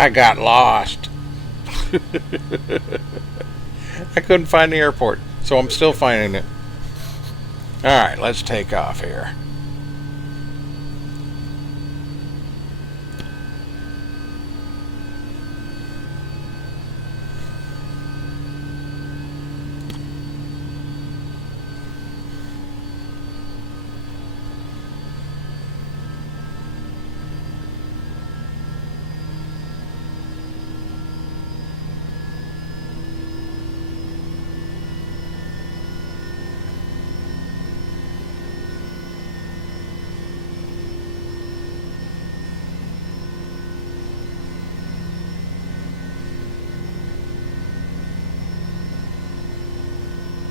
I got lost. I couldn't find the airport, so I'm still finding it. Alright, let's take off here.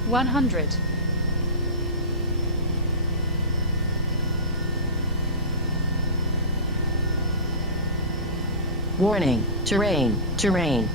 $100. Warning, terrain, terrain.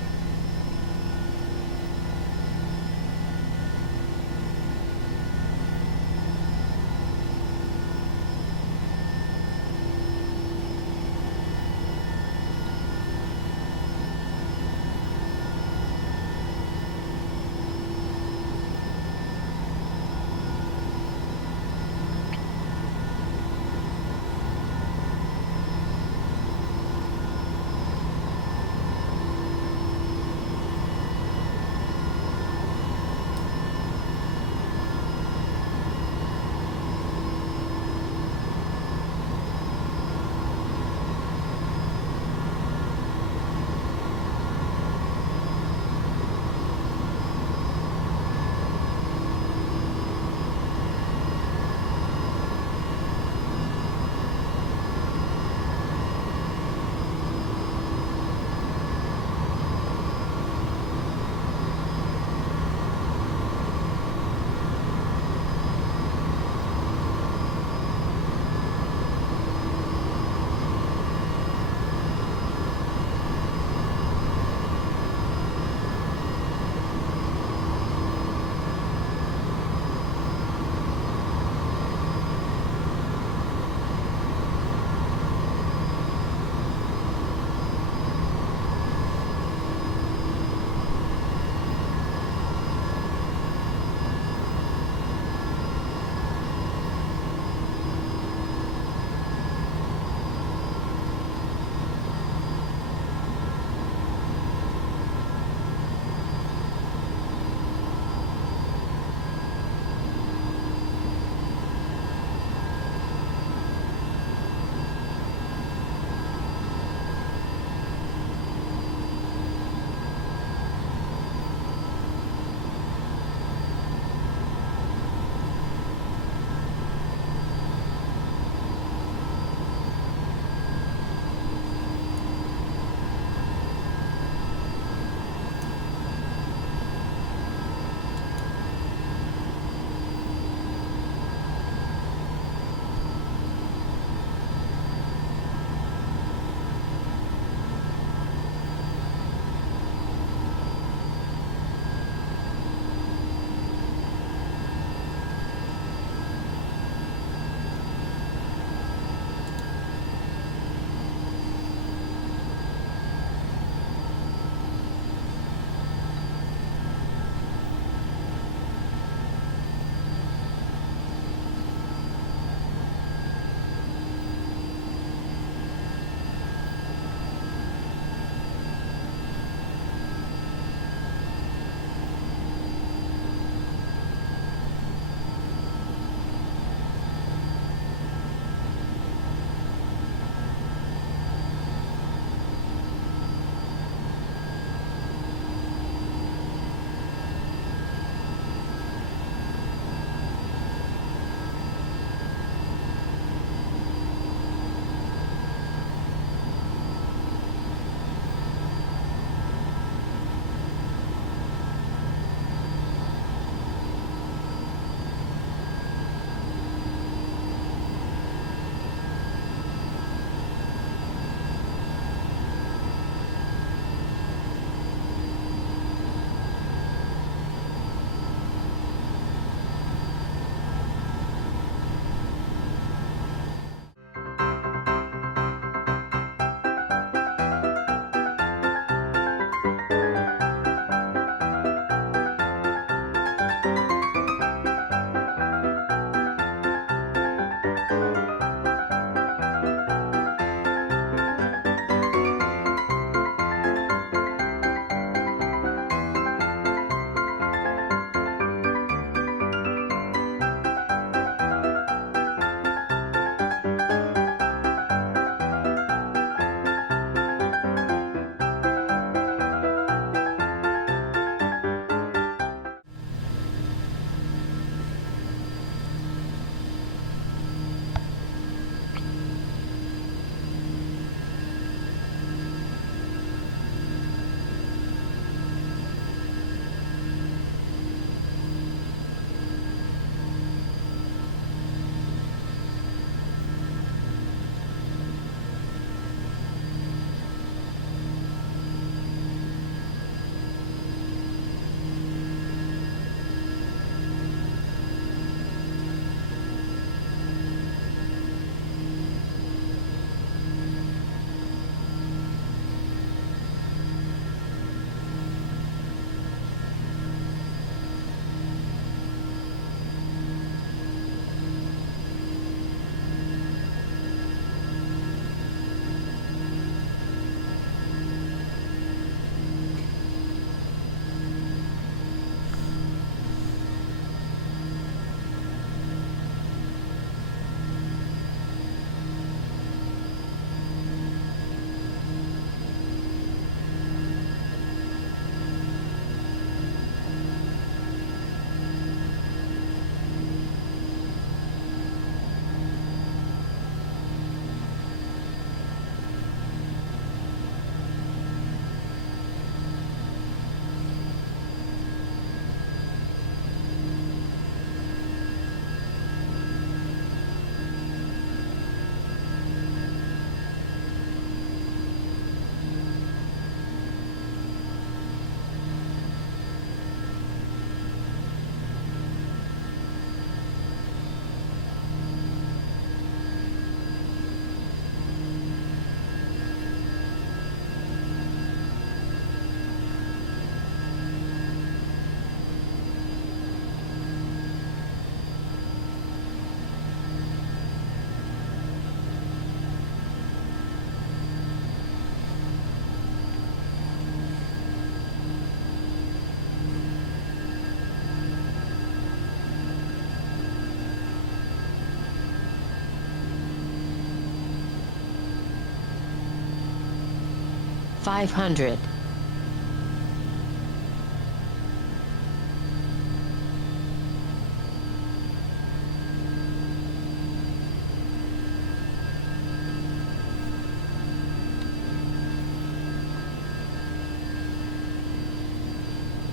500.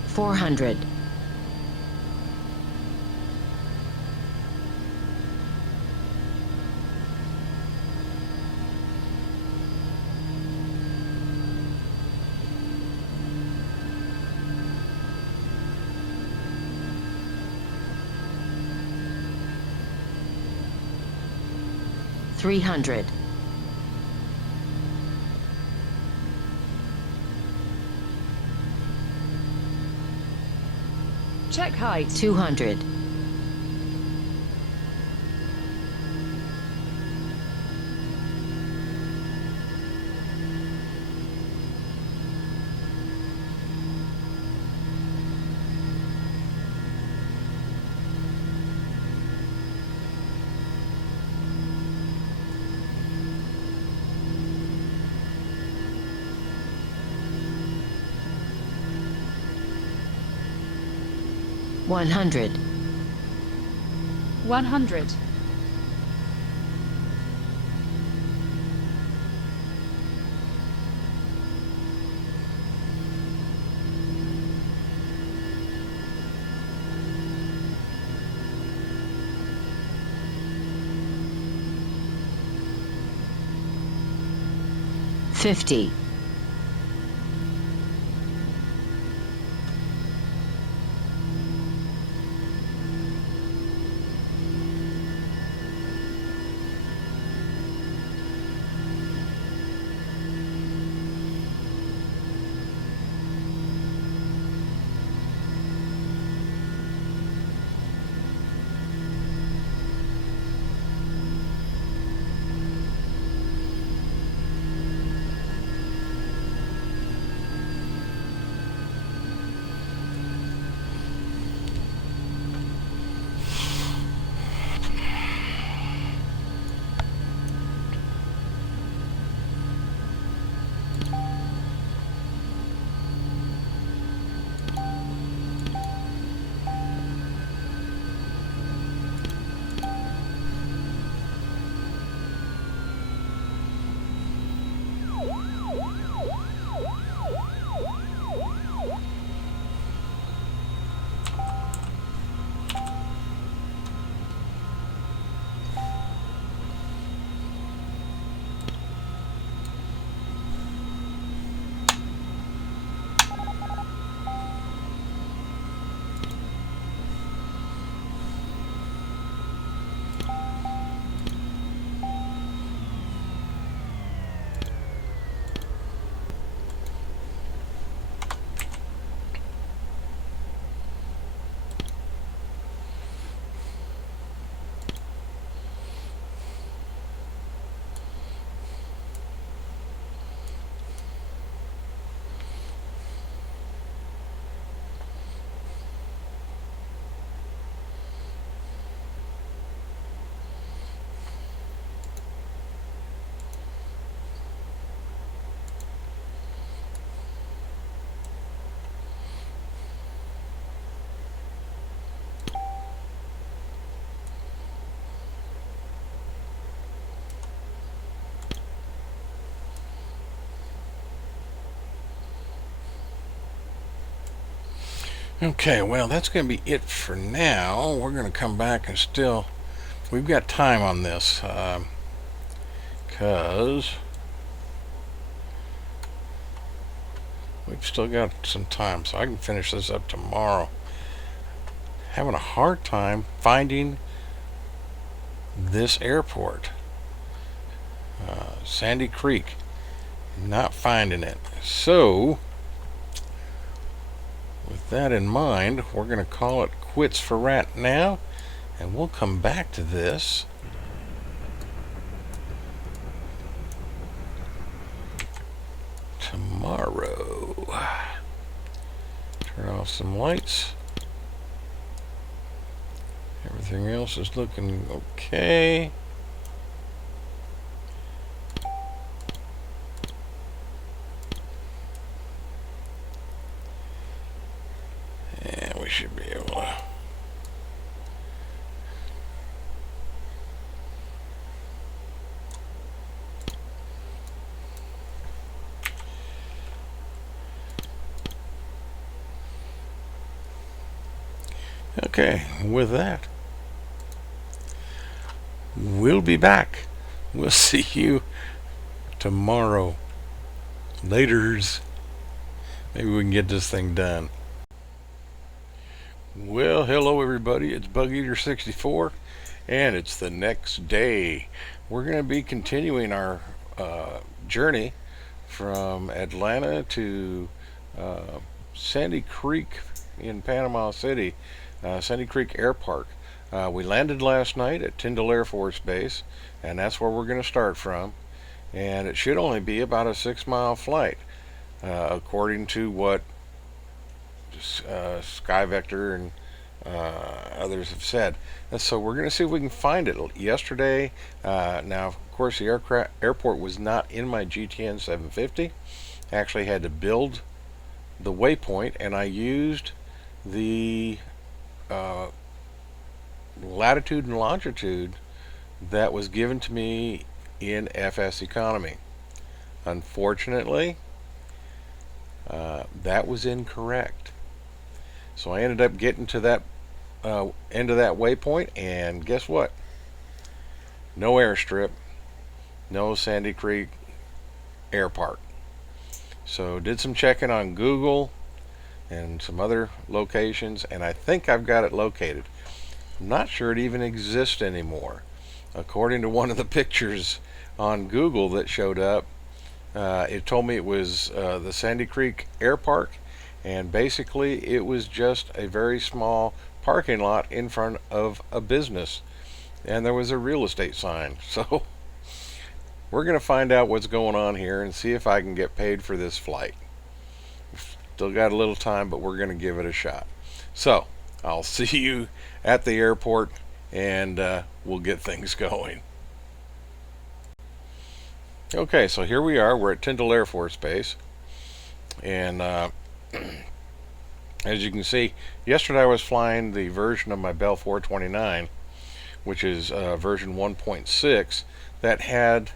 400. 300. check height, 200. 100. 100, 50. Okay, well, that's going to be it for now. We're going to come back and we've got time on this, because we've still got some time, so I can finish this up tomorrow. Having a hard time finding this airport, Sandy Creek. Not finding it. So, with that in mind, we're going to call it quits for right now, and we'll come back to this tomorrow. Turn off some lights. Everything else is looking okay. Okay, with that, we'll be back. We'll see you tomorrow. Laters. Maybe we can get this thing done. Well, hello everybody. It's Bug Eater 64, and it's the next day. We're going to be continuing our journey from Atlanta to uh, Sandy Creek in Panama City, Sandy Creek Air Park. We landed last night at Tyndall Air Force Base, and that's where we're going to start from. And it should only be about a 6-mile flight, according to what SkyVector and others have said. And so we're going to see if we can find it. Yesterday, now of course the airport was not in my GTN 750. I actually had to build the waypoint, and I used the latitude and longitude that was given to me in FS Economy. Unfortunately, that was incorrect. So I ended up getting to that end of that waypoint, and guess what? No airstrip, no Sandy Creek Air Park. So did some checking on Google and some other locations, and I think I've got it located. I'm not sure it even exists anymore. According to one of the pictures on Google that showed up, it told me it was the Sandy Creek Air Park, and basically it was just a very small parking lot in front of a business, and there was a real estate sign. So we're going to find out what's going on here and see if I can get paid for this flight. Still got a little time, but we're going to give it a shot. So I'll see you at the airport, and we'll get things going. Okay, so here we are. We're at Tyndall Air Force Base, and as you can see, yesterday I was flying the version of my Bell429, which is version 1.6, that had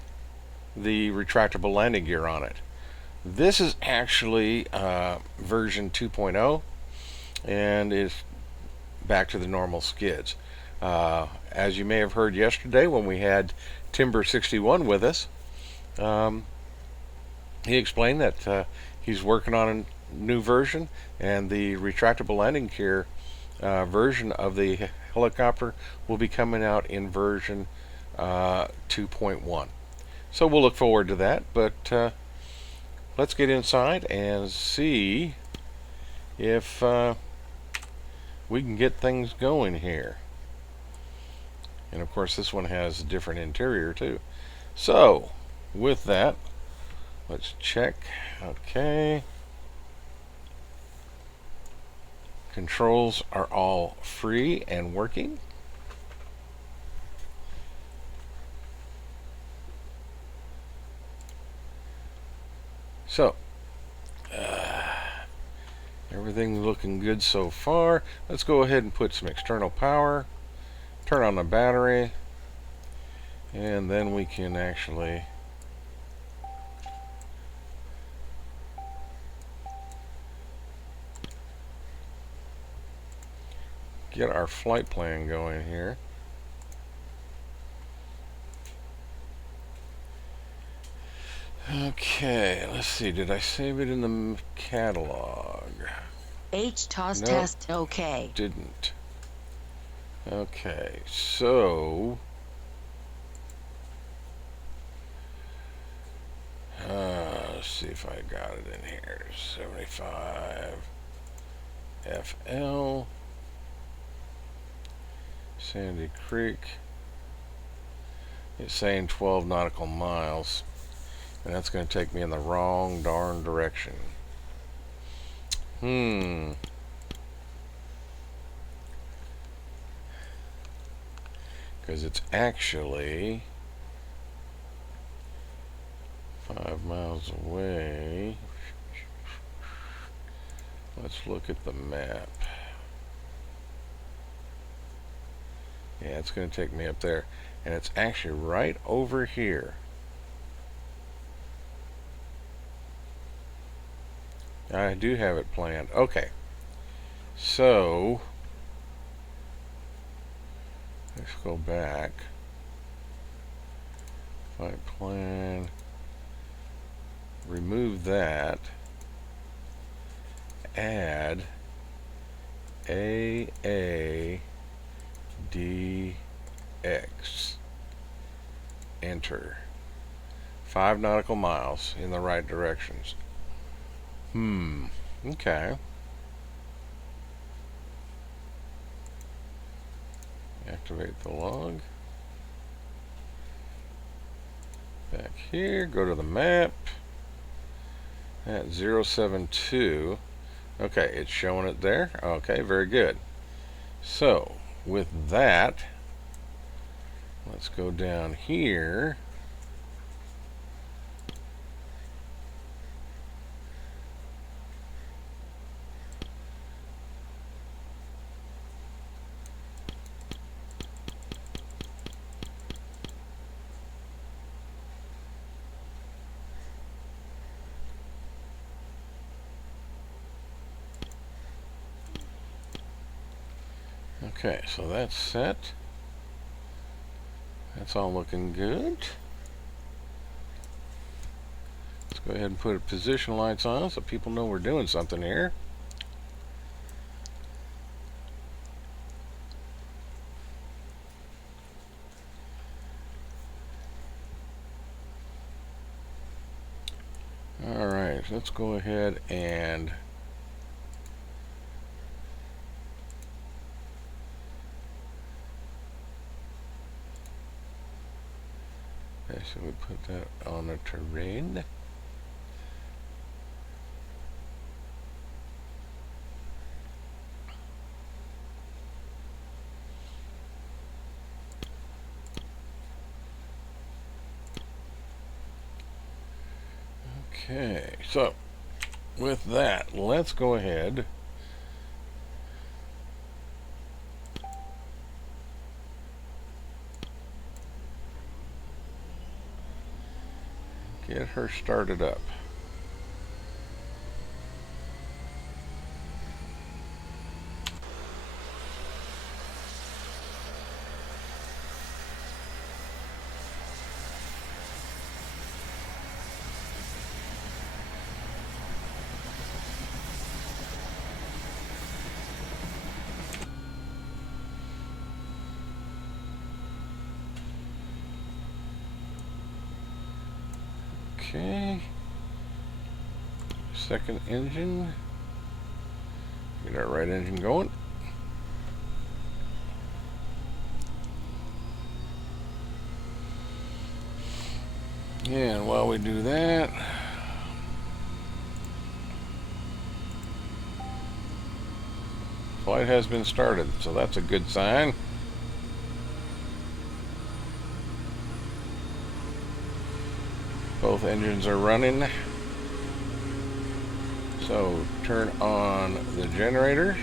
the retractable landing gear on it. This is actually version 2.0, and is back to the normal skids. As you may have heard yesterday when we had Timber 61 with us, he explained that he's working on a new version, and the retractable landing gear version of the helicopter will be coming out in version 2.1. So we'll look forward to that, but let's get inside and see if we can get things going here. And of course this one has a different interior too. So with that, let's check. Okay. Controls are all free and working. So, everything looking good so far. Let's go ahead and put some external power, turn on the battery, and then we can actually get our flight plan going here. Okay, let's see. Did I save it in the catalog? HTOS Nope, test OK. didn't. Okay, so let's see if I got it in here. 75 FL Sandy Creek. It's saying 12 nautical miles, and that's going to take me in the wrong darn direction. Because it's actually 5 miles away. Let's look at the map. Yeah, it's going to take me up there, and it's actually right over here. I do have it planned. Okay, so Let's go back. Flight plan. Remove that. Add AADX. Enter. 5 nautical miles in the right directions. Okay. Activate the log. Back here, go to the map. At 072. Okay, it's showing it there. Okay, very good. So, with that, let's go down here. Okay, so that's set. That's all looking good. Let's go ahead and put position lights on so people know we're doing something here. Alright, let's go ahead and so we put that on the terrain. Okay, so with that, let's go ahead get her started up. Okay. Second engine. Get our right engine going. And while we do that, flight has been started, so that's a good sign. Both engines are running. So turn on the generator.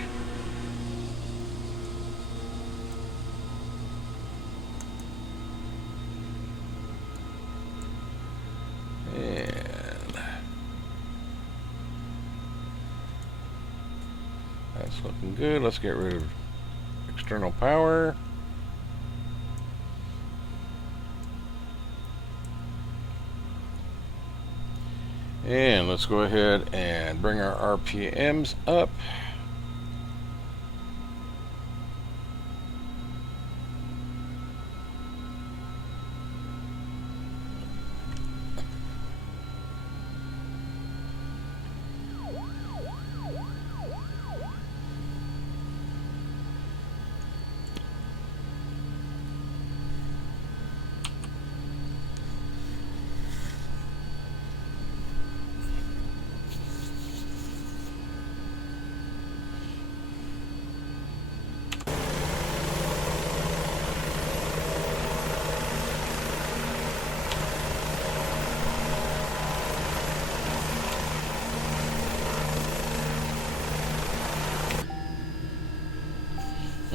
And that's looking good. Let's get rid of external power. And let's go ahead and bring our RPMs up.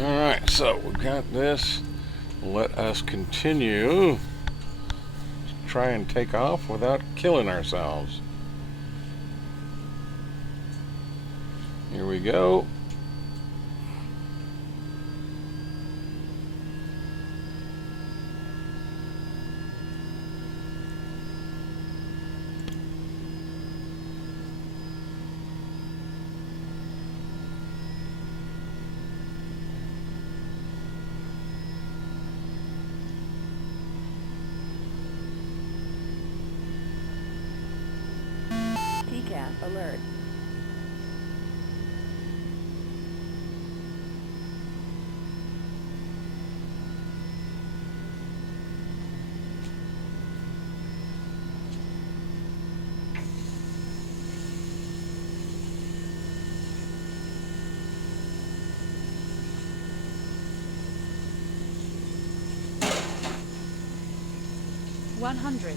Alright, so we've got this. Let us continue to try and take off without killing ourselves. Here we go. alert. One hundred.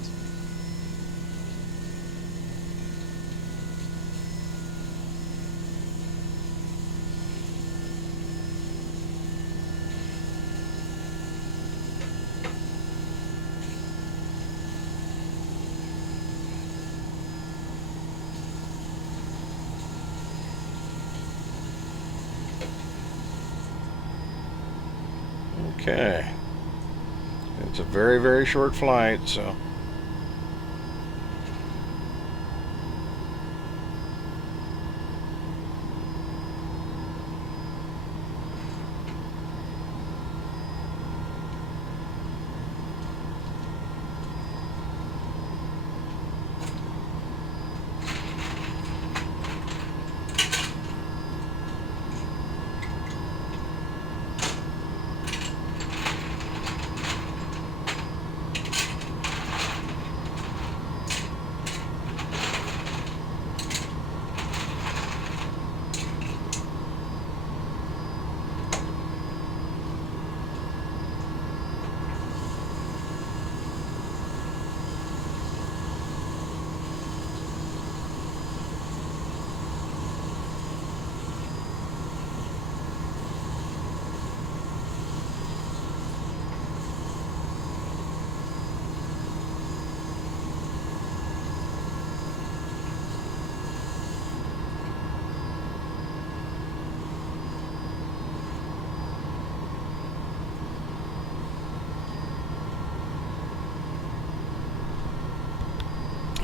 Okay. It's a very, very short flight, so.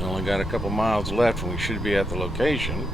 Only got a couple miles left and we should be at the location.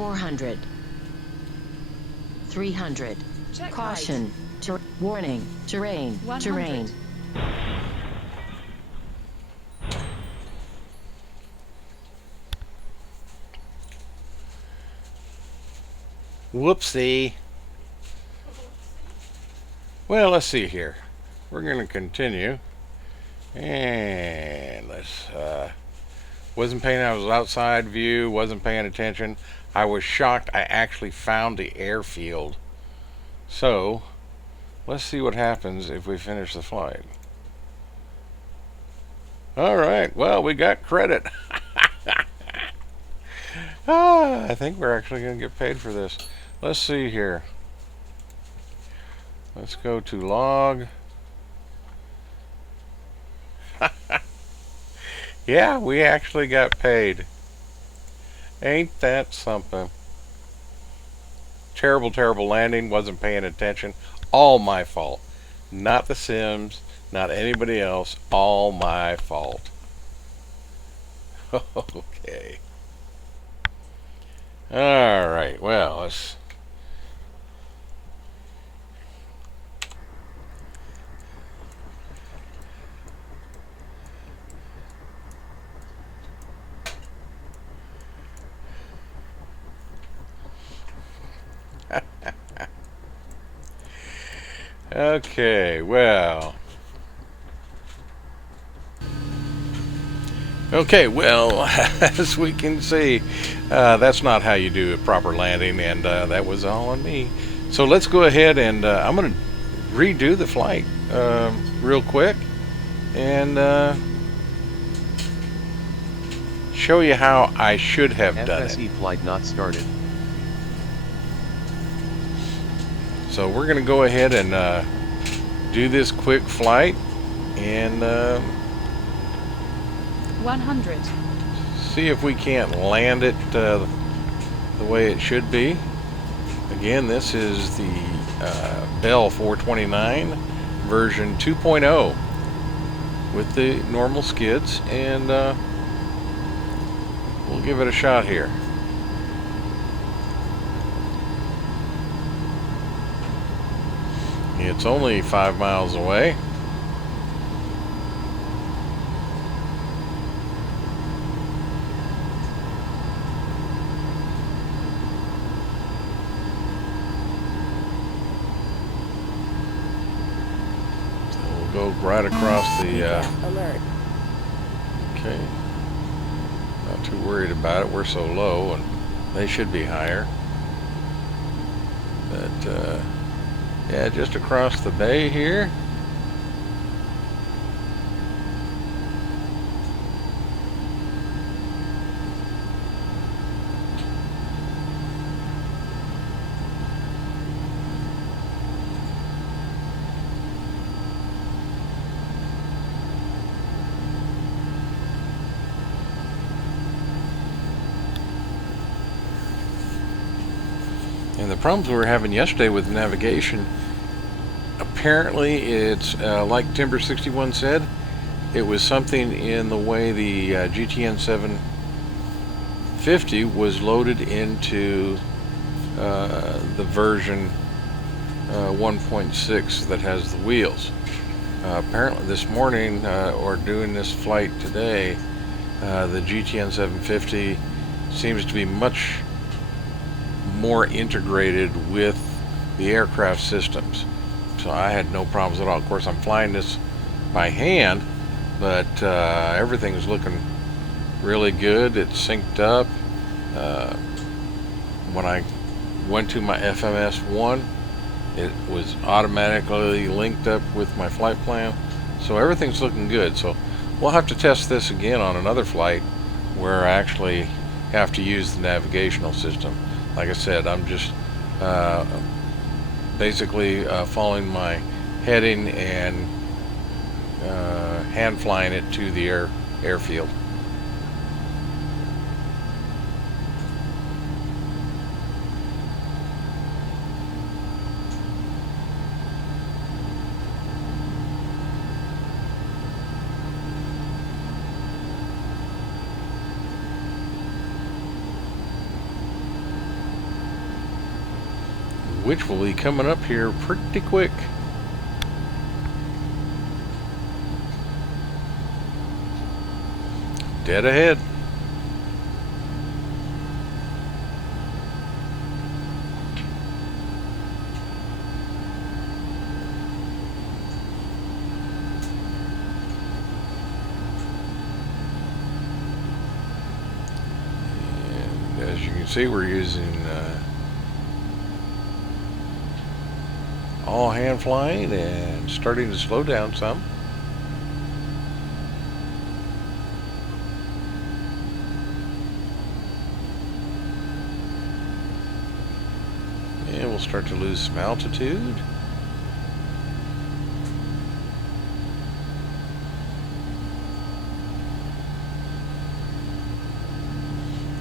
Four hundred. 300. Check Caution. Warning. Terrain. 100. Terrain. Whoopsie. Well, let's see here. We're going to continue. And let's, wasn't paying, I was outside view, wasn't paying attention. I was shocked I actually found the airfield. So, let's see what happens if we finish the flight. Alright, well, we got credit. I think we're actually going to get paid for this. Let's see here. Let's go to log. Yeah, we actually got paid. Ain't that something? Terrible, terrible landing. Wasn't paying attention. all my fault. Not the Sims, not anybody else. All my fault. Okay. All right. Well, let's. Okay. Well. Okay, well, as we can see, that's not how you do a proper landing, and that was all on me. So let's go ahead and I'm going to redo the flight real quick and show you how I should have done it. FSE flight not started. So we're going to go ahead and do this quick flight and 100. see if we can't land it the way it should be. Again, this is the Bell429 version 2.0 with the normal skids, and we'll give it a shot here. It's only 5 miles away. Go right across the alert. okay, not too worried about it. We're so low and they should be higher, but yeah, just across the bay here. And the problems we were having yesterday with navigation, apparently it's like Timber 61 said, it was something in the way the GTN 750 was loaded into the version 1.6 that has the wheels. Apparently this morning, or doing this flight today, the GTN 750 seems to be much more integrated with the aircraft systems. So I had no problems at all. Of course, I'm flying this by hand, but everything's looking really good. It's synced up. When I went to my FMS1, it was automatically linked up with my flight plan. So everything's looking good. So we'll have to test this again on another flight where I actually have to use the navigational system. Like I said, I'm just basically following my heading and hand flying it to the airfield. Which will be coming up here pretty quick. Dead ahead. And as you can see, we're using all hand flying and starting to slow down some. And we'll start to lose some altitude.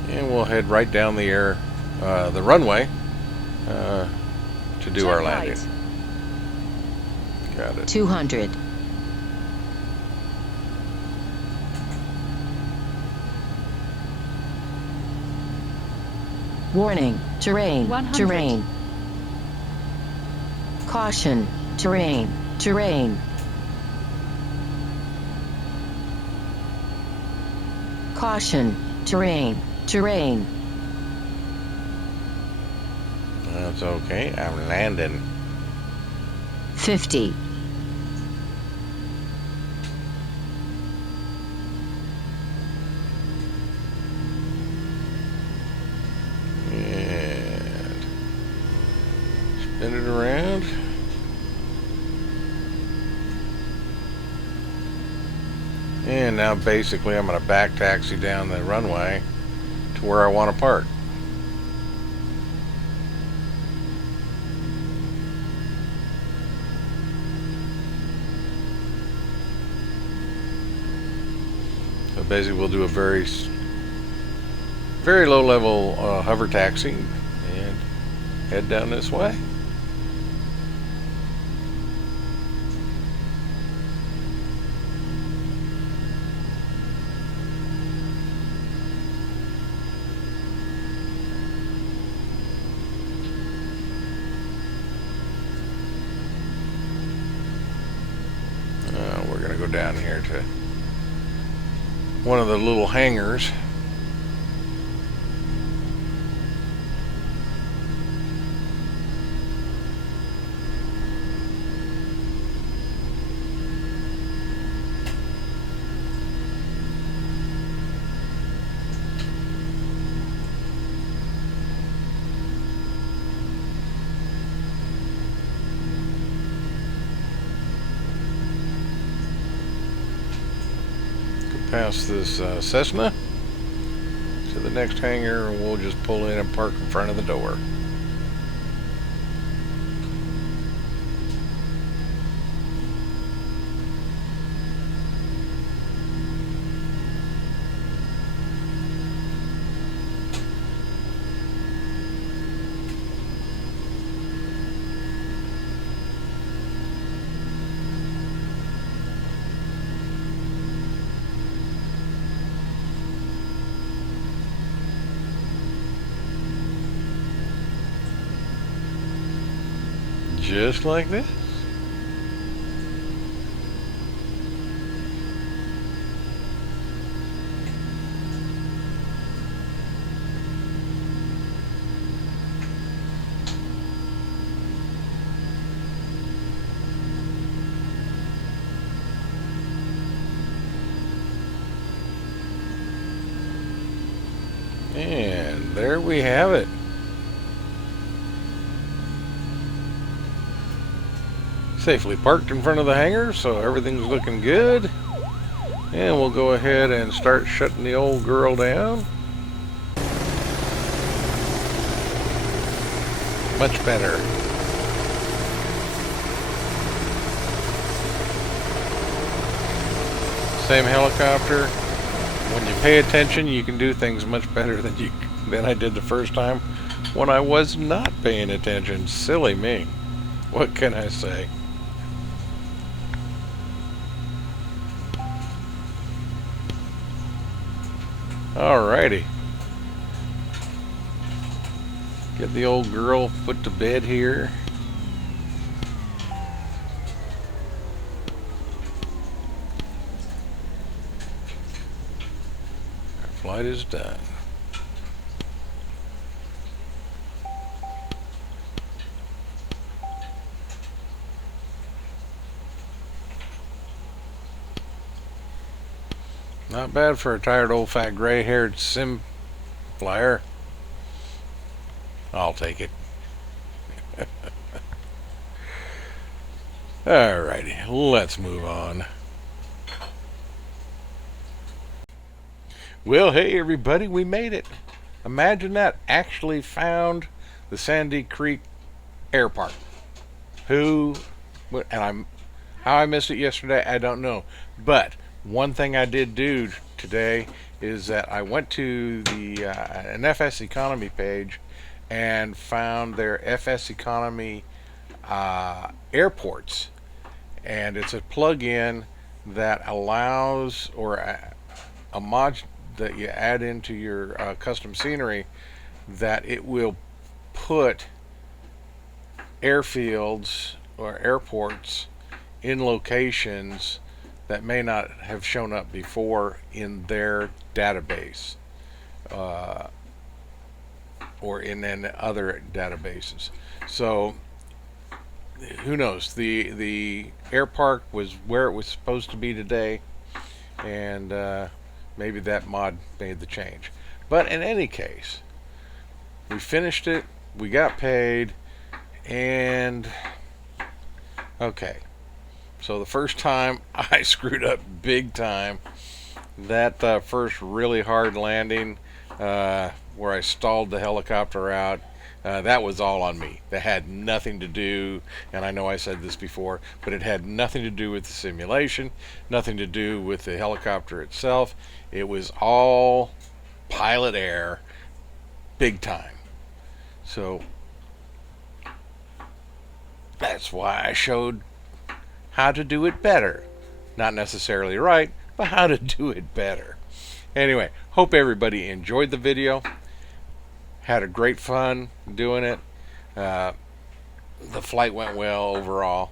And we'll head right down the runway to do our landing. Got it. 200. Warning, terrain, 100. terrain. Caution, terrain, terrain. Caution, terrain, terrain. That's okay. I'm landing. 50. And spin it around. And now basically I'm going to back taxi down the runway to where I want to park. So basically we'll do a very low level hover taxi and head down this way. We're going to go down here to one of the little hangars. Past this Cessna to the next hangar, and we'll just pull in and park in front of the door. Just like this. And there we have it. Safely parked in front of the hangar, so everything's looking good. And we'll go ahead and start shutting the old girl down. Much better. Same helicopter. When you pay attention, you can do things much better than I did the first time when I was not paying attention. Silly me. What can I say? Alrighty. Get the old girl put to bed here. Our flight is done. Not bad for a tired old fat gray-haired sim flyer. I'll take it. Alrighty, let's move on. Well, hey everybody, we made it. Imagine that, actually found the Sandy Creek Air Park. How I missed it yesterday, I don't know. But one thing I did do today is that I went to an FS Economy page and found their FS Economy airports, and it's a plug-in that allows, or a mod that you add into your custom scenery, that it will put airfields or airports in locations that may not have shown up before in their database, or in other databases. So who knows? The air park was where it was supposed to be today, and maybe that mod made the change. But in any case, we finished it. We got paid, and okay. So the first time I screwed up big time. That first really hard landing, where I stalled the helicopter out, that was all on me. That had nothing to do, and I know I said this before, but it had nothing to do with the simulation, nothing to do with the helicopter itself. It was all pilot error, big time. So that's why I showed how to do it better. Not necessarily right, but how to do it better. Anyway, hope everybody enjoyed the video. Had a great fun doing it. The flight went well overall.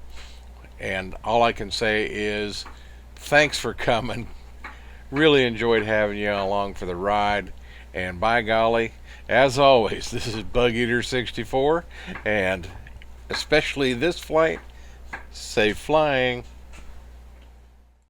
And all I can say is thanks for coming. Really enjoyed having you along for the ride. And by golly, as always, this is Bug Eater 64. And especially this flight, safe flying.